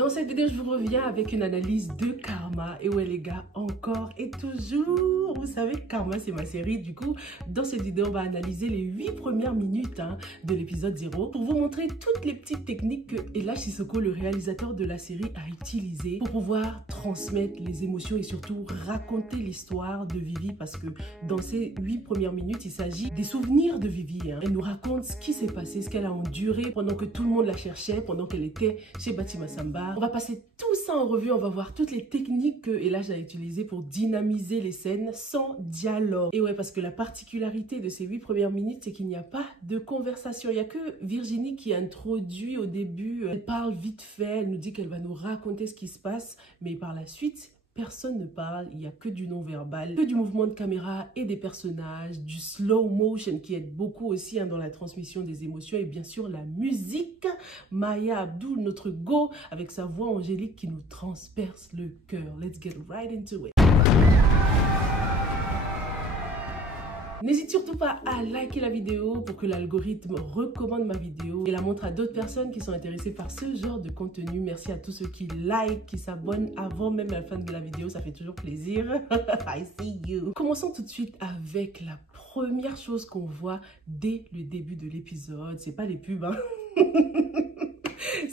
Dans cette vidéo, je vous reviens avec une analyse de Karma. Et ouais les gars, encore et toujours, vous savez, Karma c'est ma série. Du coup, dans cette vidéo, on va analyser les 8 premières minutes de l'épisode 0 pour vous montrer toutes les petites techniques que Ella Chisoko, le réalisateur de la série, a utilisées pour pouvoir transmettre les émotions et surtout raconter l'histoire de Vivi, parce que dans ces 8 premières minutes, il s'agit des souvenirs de Vivi. Elle nous raconte ce qui s'est passé, ce qu'elle a enduré pendant que tout le monde la cherchait, pendant qu'elle était chez Bati Massamba. On va passer tout ça en revue, on va voir toutes les techniques que Ella a utilisées pour dynamiser les scènes sans dialogue. Et ouais, parce que la particularité de ces 8 premières minutes, c'est qu'il n'y a pas de conversation. Il n'y a que Virginie qui introduit au début, elle parle vite fait, elle nous dit qu'elle va nous raconter ce qui se passe, mais par la suite, personne ne parle, il n'y a que du non-verbal, que du mouvement de caméra et des personnages, du slow motion qui aide beaucoup aussi dans la transmission des émotions, et bien sûr la musique. Maya Abdul, notre go, avec sa voix angélique qui nous transperce le cœur. Let's get right into it. N'hésite surtout pas à liker la vidéo pour que l'algorithme recommande ma vidéo et la montre à d'autres personnes qui sont intéressées par ce genre de contenu. Merci à tous ceux qui like, qui s'abonnent avant même la fin de la vidéo, ça fait toujours plaisir. I see you. Commençons tout de suite avec la première chose qu'on voit dès le début de l'épisode. C'est pas les pubs,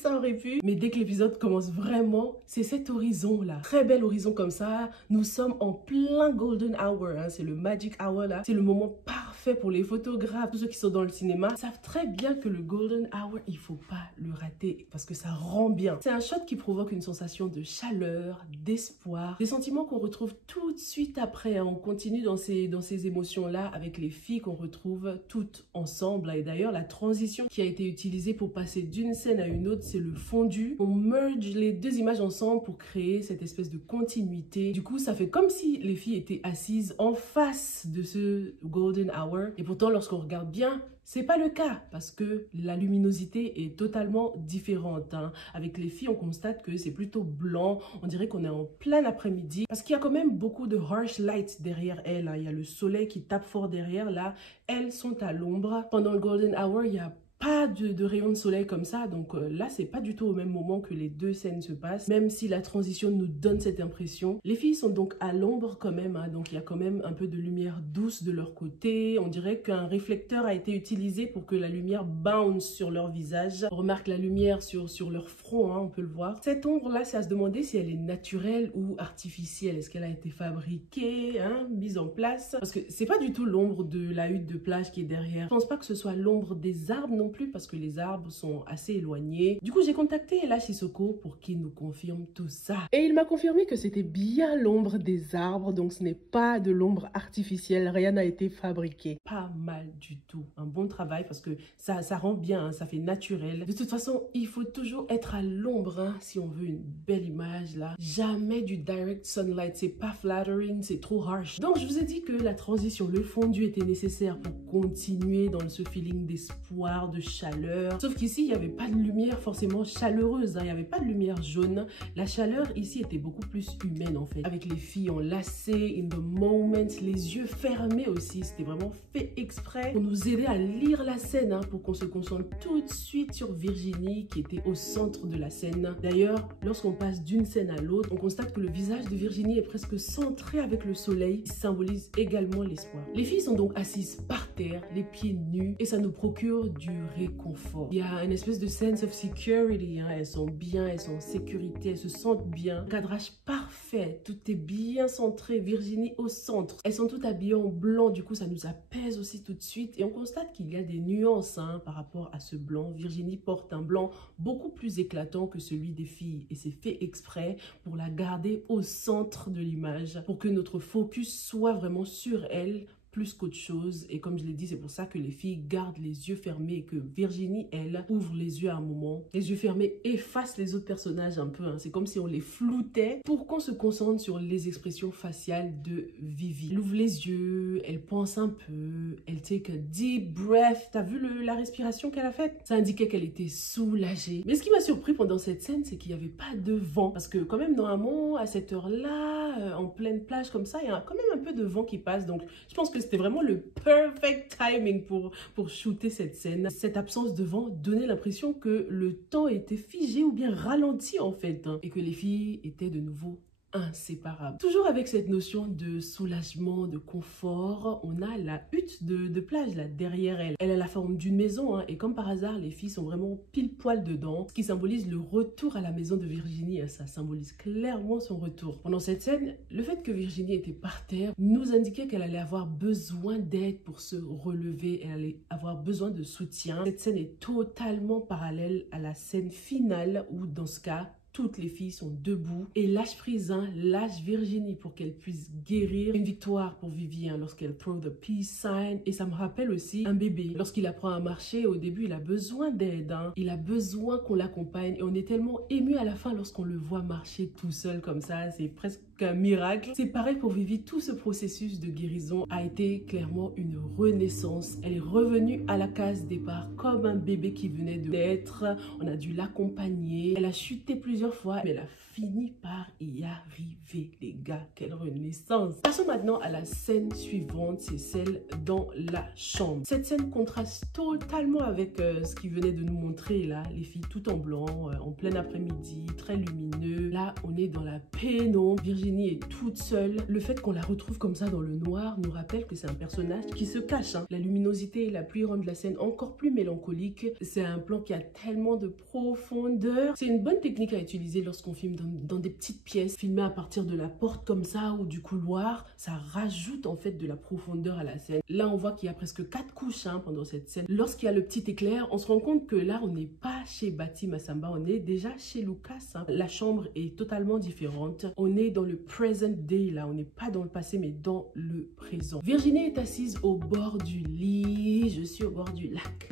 ça aurait pu, mais dès que l'épisode commence vraiment, c'est cet horizon là, très bel horizon comme ça. Nous sommes en plein golden hour, c'est le magic hour là, c'est le moment parfait pour les photographes. Tous ceux qui sont dans le cinéma savent très bien que le golden hour, il faut pas le rater parce que ça rend bien. C'est un shot qui provoque une sensation de chaleur, d'espoir, des sentiments qu'on retrouve tout de suite après. On continue dans ces émotions là avec les filles qu'on retrouve toutes ensemble, et d'ailleurs la transition qui a été utilisée pour passer d'une scène à une autre, c'est le fondu. On merge les deux images ensemble pour créer cette espèce de continuité. Du coup, ça fait comme si les filles étaient assises en face de ce golden hour. Et pourtant, lorsqu'on regarde bien, c'est pas le cas parce que la luminosité est totalement différente. Avec les filles, on constate que c'est plutôt blanc. On dirait qu'on est en plein après-midi parce qu'il y a quand même beaucoup de harsh light derrière elles. Il y a le soleil qui tape fort derrière. Là, elles sont à l'ombre. Pendant le golden hour, il y a pas de rayons de soleil comme ça, donc là c'est pas du tout au même moment que les deux scènes se passent, même si la transition nous donne cette impression. Les filles sont donc à l'ombre quand même, donc il y a quand même un peu de lumière douce de leur côté. On dirait qu'un réflecteur a été utilisé pour que la lumière bounce sur leur visage. On remarque la lumière sur leur front, on peut le voir. Cette ombre là, c'est à se demander si elle est naturelle ou artificielle. Est-ce qu'elle a été fabriquée, mise en place? Parce que c'est pas du tout l'ombre de la hutte de plage qui est derrière. Je pense pas que ce soit l'ombre des arbres non plus parce que les arbres sont assez éloignés. Du coup, j'ai contacté Ella Chisoko pour qu'il nous confirme tout ça. Et il m'a confirmé que c'était bien l'ombre des arbres, donc ce n'est pas de l'ombre artificielle, rien n'a été fabriqué. Pas mal du tout. Un bon travail parce que ça rend bien, ça fait naturel. De toute façon, il faut toujours être à l'ombre si on veut une belle image là. Jamais du direct sunlight, c'est pas flattering, c'est trop harsh. Donc, je vous ai dit que la transition, le fondu était nécessaire pour continuer dans ce feeling d'espoir, de chaleur. Sauf qu'ici, il n'y avait pas de lumière forcément chaleureuse, il n'y avait pas de lumière jaune. La chaleur ici était beaucoup plus humaine en fait. Avec les filles enlacées, in the moment, les yeux fermés aussi. C'était vraiment fait exprès pour nous aider à lire la scène, pour qu'on se concentre tout de suite sur Virginie qui était au centre de la scène. D'ailleurs, lorsqu'on passe d'une scène à l'autre, on constate que le visage de Virginie est presque centré avec le soleil, qui symbolise également l'espoir. Les filles sont donc assises par terre, les pieds nus, et ça nous procure du réconfort. Il y a une espèce de sense of security, elles sont bien, elles sont en sécurité, elles se sentent bien. Cadrage parfait, tout est bien centré, Virginie au centre. Elles sont toutes habillées en blanc, du coup ça nous apaise aussi tout de suite, et on constate qu'il y a des nuances par rapport à ce blanc. Virginie porte un blanc beaucoup plus éclatant que celui des filles, et c'est fait exprès pour la garder au centre de l'image, pour que notre focus soit vraiment sur elle, plus qu'autre chose. Et comme je l'ai dit, c'est pour ça que les filles gardent les yeux fermés et que Virginie, elle, ouvre les yeux à un moment. Les yeux fermés effacent les autres personnages un peu. C'est comme si on les floutait pour qu'on se concentre sur les expressions faciales de Vivi. Elle ouvre les yeux, elle pense un peu, elle take a deep breath. T'as vu la respiration qu'elle a faite? Ça indiquait qu'elle était soulagée. Mais ce qui m'a surpris pendant cette scène, c'est qu'il n'y avait pas de vent. Parce que quand même, normalement, à cette heure-là, en pleine plage comme ça, il y a quand même un peu de vent qui passe. Donc, je pense que c'était vraiment le perfect timing pour shooter cette scène. Cette absence de vent donnait l'impression que le temps était figé ou bien ralenti en fait, hein, et que les filles étaient de nouveau inséparables. Toujours avec cette notion de soulagement, de confort, on a la hutte de plage là derrière elle. Elle a la forme d'une maison, hein, et comme par hasard, les filles sont vraiment pile poil dedans, ce qui symbolise le retour à la maison de Virginie. Hein, ça symbolise clairement son retour. Pendant cette scène, le fait que Virginie était par terre nous indiquait qu'elle allait avoir besoin d'aide pour se relever, elle allait avoir besoin de soutien. Cette scène est totalement parallèle à la scène finale où, dans ce cas, toutes les filles sont debout et lâche prise, hein, lâche Virginie pour qu'elle puisse guérir. Une victoire pour Vivi, hein, lorsqu'elle throw the peace sign. Et ça me rappelle aussi un bébé. Lorsqu'il apprend à marcher, au début, il a besoin d'aide. Hein. Il a besoin qu'on l'accompagne. Et on est tellement ému à la fin lorsqu'on le voit marcher tout seul comme ça. C'est presque un miracle. C'est pareil pour Vivi. Tout ce processus de guérison a été clairement une renaissance. Elle est revenue à la case départ comme un bébé qui venait de naître. On a dû l'accompagner. Elle a chuté plusieurs fois, mais elle a fini par y arriver, les gars. Quelle renaissance! Passons maintenant à la scène suivante, c'est celle dans la chambre. Cette scène contraste totalement avec ce qui venait de nous montrer là, les filles tout en blanc, en plein après-midi, très lumineux. Là, on est dans la pénombre. Virginie est toute seule. Le fait qu'on la retrouve comme ça dans le noir nous rappelle que c'est un personnage qui se cache. Hein. La luminosité et la pluie rendent la scène encore plus mélancolique. C'est un plan qui a tellement de profondeur. C'est une bonne technique à utiliser lorsqu'on filme dans des petites pièces, filmées à partir de la porte comme ça ou du couloir. Ça rajoute en fait de la profondeur à la scène. Là, on voit qu'il y a presque 4 couches, hein, pendant cette scène. Lorsqu'il y a le petit éclair, on se rend compte que là, on n'est pas chez Bati Massamba, on est déjà chez Lucas. Hein. La chambre est totalement différente. On est dans le present day, là. On n'est pas dans le passé, mais dans le présent. Virginie est assise au bord du lit. Je suis au bord du lac.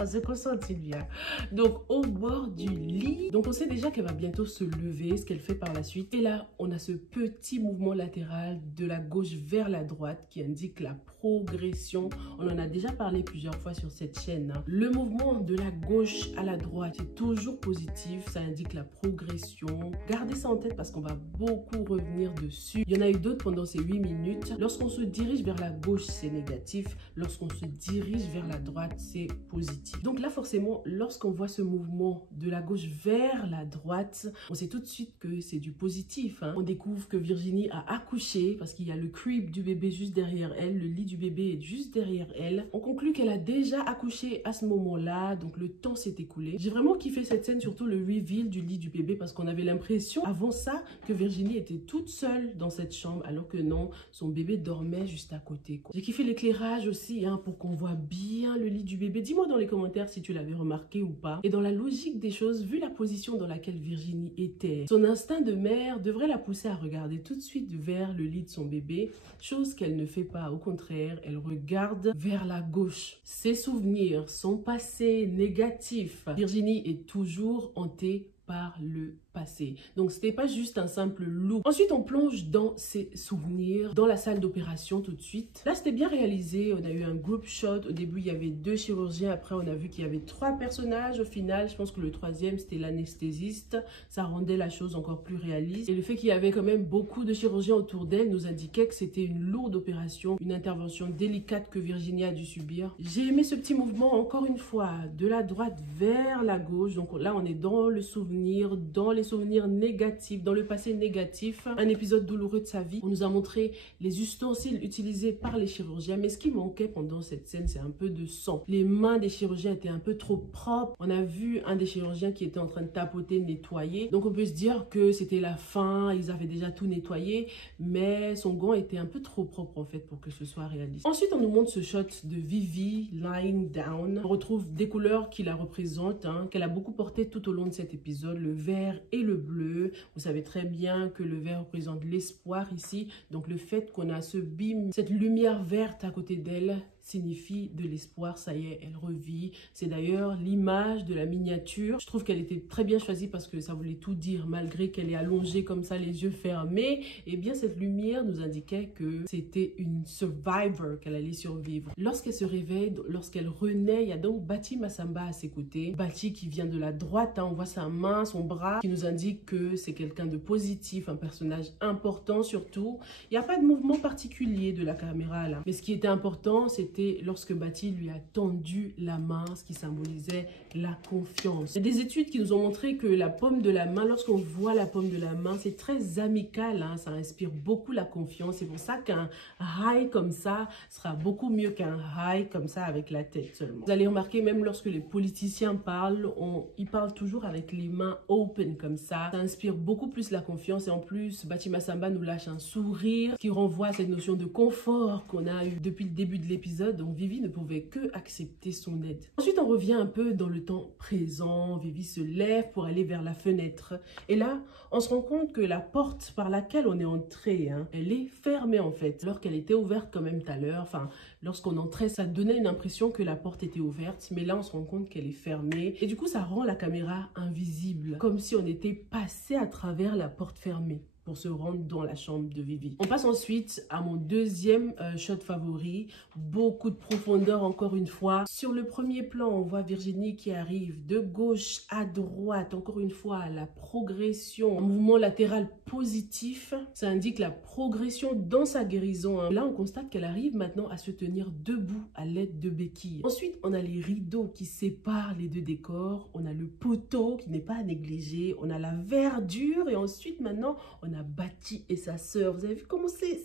On se concentre, Sylvia. Donc, au bord du lit. Donc, on sait déjà qu'elle va bientôt se lever, ce qu'elle fait par la suite. Et là, on a ce petit mouvement latéral de la gauche vers la droite qui indique la progression. On en a déjà parlé plusieurs fois sur cette chaîne. Hein. Le mouvement de la gauche à la droite est toujours positif. Ça indique la progression. Gardez ça en tête parce qu'on va beaucoup revenir dessus. Il y en a eu d'autres pendant ces 8 minutes. Lorsqu'on se dirige vers la gauche, c'est négatif. Lorsqu'on se dirige vers la droite, c'est positif. Donc là, forcément, lorsqu'on voit ce mouvement de la gauche vers la droite, on sait tout de suite que c'est du positif. Hein. On découvre que Virginie a accouché parce qu'il y a le crib du bébé juste derrière elle, le lit du bébé est juste derrière elle. On conclut qu'elle a déjà accouché à ce moment-là, donc le temps s'est écoulé. J'ai vraiment kiffé cette scène, surtout le reveal du lit du bébé parce qu'on avait l'impression avant ça que Virginie était toute seule dans cette chambre alors que non, son bébé dormait juste à côté. J'ai kiffé l'éclairage aussi, hein, pour qu'on voit bien le lit du bébé. Dis-moi dans les commentaires si tu l'avais remarqué ou pas. Et dans la logique des choses, vu la position dans laquelle Virginie était, son instinct de mère devrait la pousser à regarder tout de suite vers le lit de son bébé, chose qu'elle ne fait pas. Au contraire, elle regarde vers la gauche. Ses souvenirs, son passé négatif. Virginie est toujours hantée par le passé. Donc, c'était pas juste un simple look. Ensuite, on plonge dans ses souvenirs, dans la salle d'opération tout de suite. Là, c'était bien réalisé. On a eu un group shot. Au début, il y avait 2 chirurgiens. Après, on a vu qu'il y avait 3 personnages. Au final, je pense que le 3e, c'était l'anesthésiste. Ça rendait la chose encore plus réaliste. Et le fait qu'il y avait quand même beaucoup de chirurgiens autour d'elle nous indiquait que c'était une lourde opération, une intervention délicate que Virginie a dû subir. J'ai aimé ce petit mouvement, encore une fois, de la droite vers la gauche. Donc là, on est dans le souvenir, dans les souvenirs négatifs, dans le passé négatif. Un épisode douloureux de sa vie. On nous a montré les ustensiles utilisés par les chirurgiens. Mais ce qui manquait pendant cette scène, c'est un peu de sang. Les mains des chirurgiens étaient un peu trop propres. On a vu un des chirurgiens qui était en train de tapoter, nettoyer. Donc on peut se dire que c'était la fin, ils avaient déjà tout nettoyé. Mais son gant était un peu trop propre en fait pour que ce soit réaliste. Ensuite, on nous montre ce shot de Vivi lying down. On retrouve des couleurs qui la représentent, hein, qu'elle a beaucoup porté tout au long de cet épisode. Le vert et le bleu. Vous savez très bien que le vert représente l'espoir ici. Donc le fait qu'on a ce bim, cette lumière verte à côté d'elle, signifie de l'espoir. Ça y est, elle revit. C'est d'ailleurs l'image de la miniature. Je trouve qu'elle était très bien choisie parce que ça voulait tout dire. Malgré qu'elle est allongée comme ça, les yeux fermés, eh bien cette lumière nous indiquait que c'était une survivor, qu'elle allait survivre. Lorsqu'elle se réveille, lorsqu'elle renaît, il y a donc Bati Massamba à ses côtés. Bati qui vient de la droite, hein, on voit sa main, son bras, qui nous indique que c'est quelqu'un de positif, un personnage important surtout. Il n'y a pas de mouvement particulier de la caméra là. Mais ce qui était important, c'était lorsque Bati lui a tendu la main, ce qui symbolisait la confiance. Il y a des études qui nous ont montré que la paume de la main, lorsqu'on voit la paume de la main, c'est très amical, hein, ça inspire beaucoup la confiance. C'est pour ça qu'un high comme ça sera beaucoup mieux qu'un high comme ça avec la tête seulement. Vous allez remarquer, même lorsque les politiciens parlent, ils parlent toujours avec les mains open comme ça. Ça inspire beaucoup plus la confiance et en plus, Bati Massamba nous lâche un sourire qui renvoie à cette notion de confort qu'on a eu depuis le début de l'épisode. Donc Vivi ne pouvait que accepter son aide. Ensuite, on revient un peu dans le temps présent. Vivi se lève pour aller vers la fenêtre. Et là, on se rend compte que la porte par laquelle on est entré, hein, elle est fermée en fait. Alors qu'elle était ouverte quand même tout à l'heure. Enfin, lorsqu'on entrait, ça donnait une impression que la porte était ouverte. Mais là, on se rend compte qu'elle est fermée. Et du coup, ça rend la caméra invisible. Comme si on était passé à travers la porte fermée pour se rendre dans la chambre de Vivi. On passe ensuite à mon deuxième shot favori. Beaucoup de profondeur encore une fois. Sur le premier plan, on voit Virginie qui arrive de gauche à droite. Encore une fois, la progression, un mouvement latéral positif. Ça indique la progression dans sa guérison, hein. Là, on constate qu'elle arrive maintenant à se tenir debout à l'aide de béquilles. Ensuite, on a les rideaux qui séparent les deux décors. On a le poteau qui n'est pas à négliger. On a la verdure et ensuite, maintenant, on a Bati et sa sœur. Vous avez vu comment c'est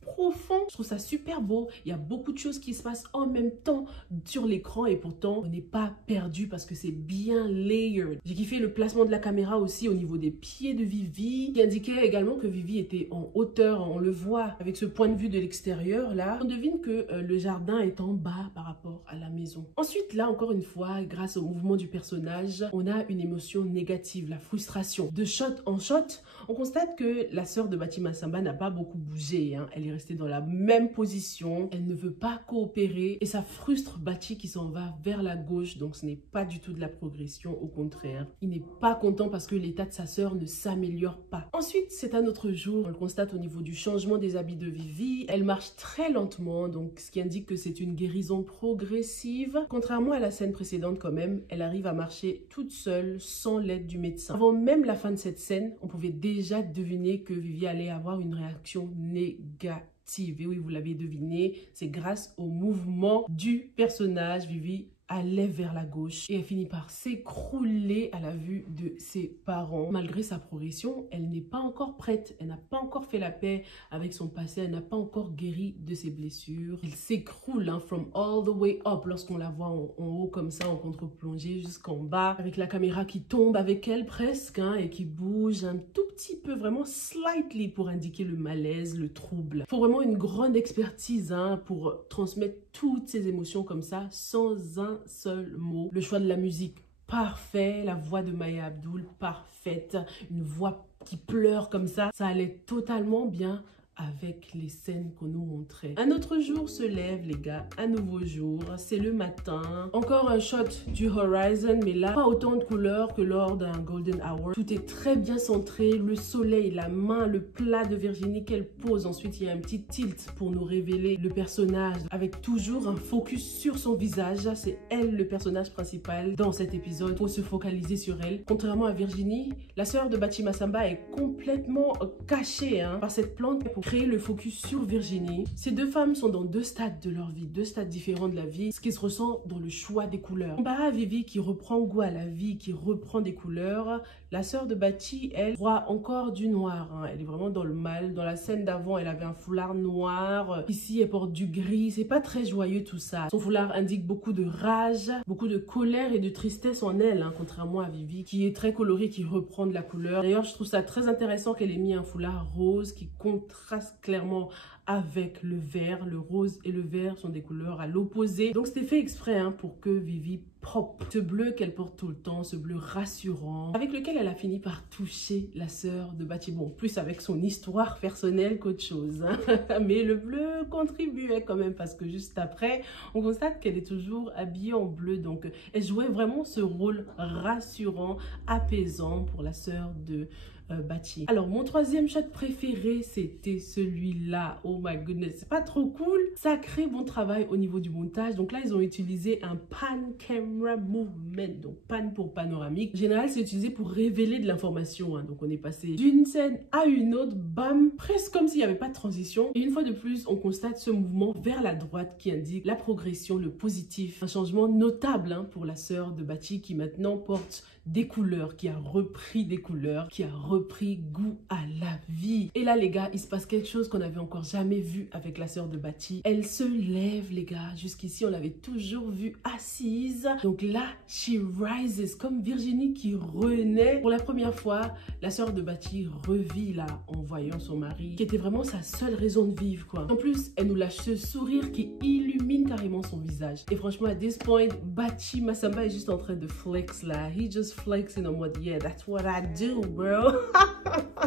profond? Je trouve ça super beau. Il y a beaucoup de choses qui se passent en même temps sur l'écran et pourtant, on n'est pas perdu parce que c'est bien layered. J'ai kiffé le placement de la caméra aussi au niveau des pieds de Vivi qui indiquait également que Vivi était en hauteur. On le voit avec ce point de vue de l'extérieur là. On devine que le jardin est en bas par rapport à la maison. Ensuite, là, encore une fois, grâce au mouvement du personnage, on a une émotion négative, la frustration. De shot en shot, on constate que la sœur de Bati Massamba n'a pas beaucoup bougé, hein. Elle est restée dans la même position. Elle ne veut pas coopérer et ça frustre Bati qui s'en va vers la gauche. Donc, ce n'est pas du tout de la progression. Au contraire, il n'est pas content parce que l'état de sa sœur ne s'améliore pas. Ensuite, c'est un autre jour. On le constate au niveau du changement des habits de Vivi. Elle marche très lentement, donc ce qui indique que c'est une guérison progressive. Contrairement à la scène précédente quand même, elle arrive à marcher toute seule sans l'aide du médecin. Avant même la fin de cette scène, on pouvait déjà deviner que Vivi allait avoir une réaction négative. Et oui, vous l'avez deviné, c'est grâce au mouvement du personnage. Vivi allait vers la gauche et elle finit par s'écrouler à la vue de ses parents. Malgré sa progression, elle n'est pas encore prête. Elle n'a pas encore fait la paix avec son passé. Elle n'a pas encore guéri de ses blessures. Elle s'écroule, hein, from all the way up. Lorsqu'on la voit en haut comme ça, en contre-plongée jusqu'en bas, avec la caméra qui tombe avec elle presque, hein, et qui bouge un tout petit peu, vraiment slightly, pour indiquer le malaise, le trouble. Il faut vraiment une grande expertise, hein, pour transmettre toutes ces émotions comme ça sans un seul mot. Le choix de la musique parfait, la voix de Maya Abdul parfaite, une voix qui pleure comme ça allait totalement bien avec les scènes qu'on nous montrait. Un autre jour se lève, les gars, un nouveau jour, c'est le matin. Encore un shot du horizon, mais là, pas autant de couleurs que lors d'un golden hour. Tout est très bien centré, le soleil, la main, le plat de Virginie qu'elle pose. Ensuite, il y a un petit tilt pour nous révéler le personnage, avec toujours un focus sur son visage. C'est elle le personnage principal dans cet épisode. Il faut se focaliser sur elle. Contrairement à Virginie, la sœur de Bati Massamba est complètement cachée, hein, par cette plante pour créer le focus sur Virginie. Ces deux femmes sont dans deux stades de leur vie, deux stades différents de la vie, ce qui se ressent dans le choix des couleurs. Comparé à Vivi qui reprend goût à la vie, qui reprend des couleurs, la sœur de Bati, elle, voit encore du noir, hein. Elle est vraiment dans le mal. Dans la scène d'avant, elle avait un foulard noir. Ici, elle porte du gris. C'est pas très joyeux tout ça. Son foulard indique beaucoup de rage, beaucoup de colère et de tristesse en elle, hein, contrairement à Vivi, qui est très colorée, qui reprend de la couleur. D'ailleurs, je trouve ça très intéressant qu'elle ait mis un foulard rose qui contraste clairement avec le vert. Le rose et le vert sont des couleurs à l'opposé. Donc c'était fait exprès hein, pour que Vivi pop. Ce bleu qu'elle porte tout le temps, ce bleu rassurant, avec lequel elle a fini par toucher la sœur de Bati. Bon, plus avec son histoire personnelle qu'autre chose. Hein. Mais le bleu contribuait quand même parce que juste après, on constate qu'elle est toujours habillée en bleu. Donc elle jouait vraiment ce rôle rassurant, apaisant pour la sœur de Bati. Alors mon troisième shot préféré c'était celui-là. Oh my goodness, c'est pas trop cool. Sacré bon travail au niveau du montage. Donc là ils ont utilisé un pan camera movement, donc pan pour panoramique. En général c'est utilisé pour révéler de l'information hein. Donc on est passé d'une scène à une autre, bam, presque comme s'il n'y avait pas de transition. Et une fois de plus on constate ce mouvement vers la droite qui indique la progression, le positif. Un changement notable hein, pour la sœur de Bati qui maintenant porte des couleurs, qui a repris des couleurs, qui a repris goût à la vie. Et là les gars, il se passe quelque chose qu'on n'avait encore jamais vu avec la sœur de Bati. Elle se lève les gars. Jusqu'ici on l'avait toujours vue assise. Donc là, she rises comme Virginie qui renaît. Pour la première fois, la sœur de Bati revit là en voyant son mari, qui était vraiment sa seule raison de vivre quoi. En plus, elle nous lâche ce sourire qui illumine carrément son visage. Et franchement, à this point, Bati Massamba est juste en train de flex là. He just flexing en mode yeah, that's what I do, bro.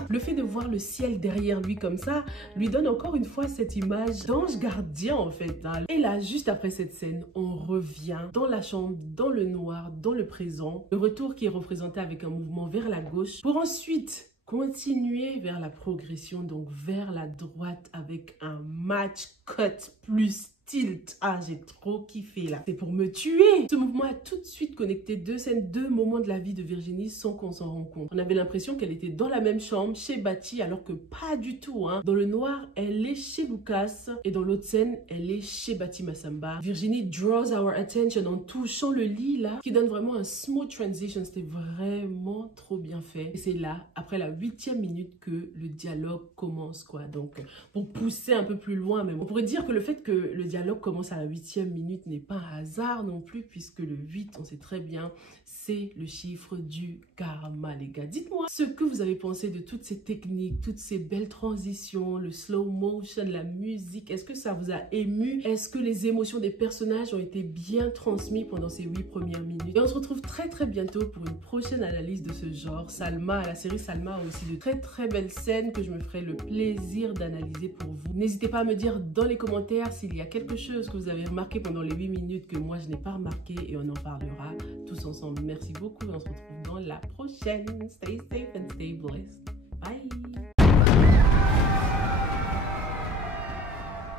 Le fait de voir le ciel derrière lui comme ça lui donne encore une fois cette image d'ange gardien en fait. Hein. Et là, juste après cette scène, on revient dans la chambre, dans le noir, dans le présent. Le retour qui est représenté avec un mouvement vers la gauche pour ensuite continuer vers la progression, donc vers la droite avec un match cut plus tilt. Ah, j'ai trop kiffé là. C'est pour me tuer. Ce mouvement a tout de suite connecté deux scènes, deux moments de la vie de Virginie sans qu'on s'en rende compte. On avait l'impression qu'elle était dans la même chambre chez Bati alors que pas du tout. Hein. Dans le noir, elle est chez Lucas et dans l'autre scène, elle est chez Bati Massamba. Virginie draws our attention en touchant le lit là, qui donne vraiment un smooth transition. C'était vraiment trop bien fait. Et c'est là, après la 8e minute, que le dialogue commence quoi. Donc, pour pousser un peu plus loin, mais on pourrait dire que le fait que le dialogue commence à la 8e minute n'est pas un hasard non plus, puisque le 8, on sait très bien, c'est le chiffre du karma, les gars. Dites-moi ce que vous avez pensé de toutes ces techniques, toutes ces belles transitions, le slow motion, la musique. Est-ce que ça vous a ému? Est-ce que les émotions des personnages ont été bien transmises pendant ces 8 premières minutes? Et on se retrouve très très bientôt pour une prochaine analyse de ce genre. Salma, la série Salma a aussi de très très belles scènes que je me ferai le plaisir d'analyser pour vous. N'hésitez pas à me dire dans les commentaires s'il y a quelque chose que vous avez remarqué pendant les 8 minutes que moi je n'ai pas remarqué, et on en parlera tous ensemble. Merci beaucoup et on se retrouve dans la prochaine. Stay safe and stay